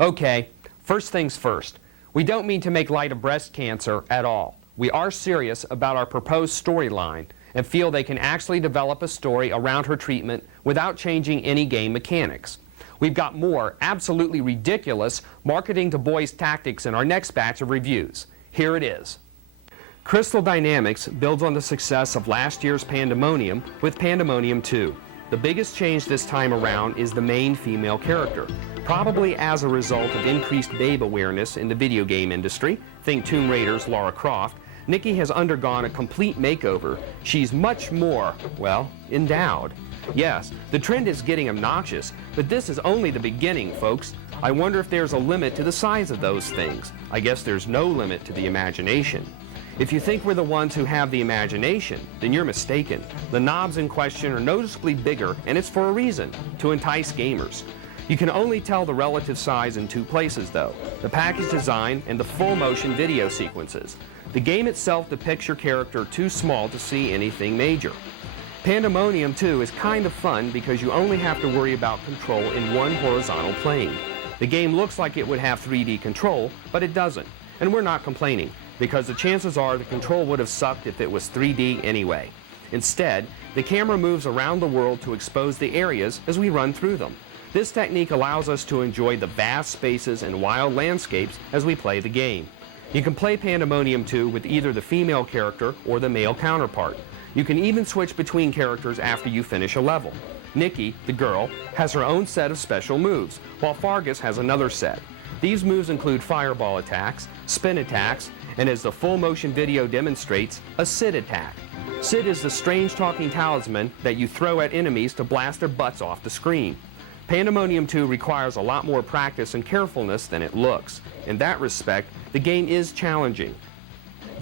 Okay, first things first. We don't mean to make light of breast cancer at all. We are serious about our proposed storyline and feel they can actually develop a story around her treatment without changing any game mechanics. We've got more absolutely ridiculous marketing to boys tactics in our next batch of reviews. Here it is. Crystal Dynamics builds on the success of last year's Pandemonium with Pandemonium 2. The biggest change this time around is the main female character. Probably as a result of increased babe awareness in the video game industry, think Tomb Raider's Lara Croft, Nikki has undergone a complete makeover. She's much more, well, endowed. Yes, the trend is getting obnoxious, but this is only the beginning, folks. I wonder if there's a limit to the size of those things. I guess there's no limit to the imagination. If you think we're the ones who have the imagination, then you're mistaken. The knobs in question are noticeably bigger, and it's for a reason, to entice gamers. You can only tell the relative size in two places, though: the package design and the full-motion video sequences. The game itself depicts your character too small to see anything major. Pandemonium 2 is kind of fun because you only have to worry about control in one horizontal plane. The game looks like it would have 3D control, but it doesn't. And we're not complaining, because the chances are the control would have sucked if it was 3D anyway. Instead, the camera moves around the world to expose the areas as we run through them. This technique allows us to enjoy the vast spaces and wild landscapes as we play the game. You can play Pandemonium 2 with either the female character or the male counterpart. You can even switch between characters after you finish a level. Nikki, the girl, has her own set of special moves, while Fargus has another set. These moves include fireball attacks, spin attacks, and as the full motion video demonstrates, a Sid attack. Sid is the strange talking talisman that you throw at enemies to blast their butts off the screen. Pandemonium 2 requires a lot more practice and carefulness than it looks. In that respect, the game is challenging.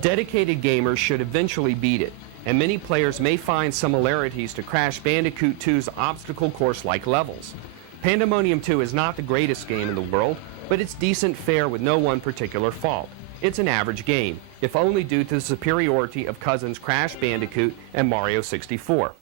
Dedicated gamers should eventually beat it, and many players may find similarities to Crash Bandicoot 2's obstacle course-like levels. Pandemonium 2 is not the greatest game in the world, but it's decent fare with no one particular fault. It's an average game, if only due to the superiority of cousins Crash Bandicoot and Mario 64.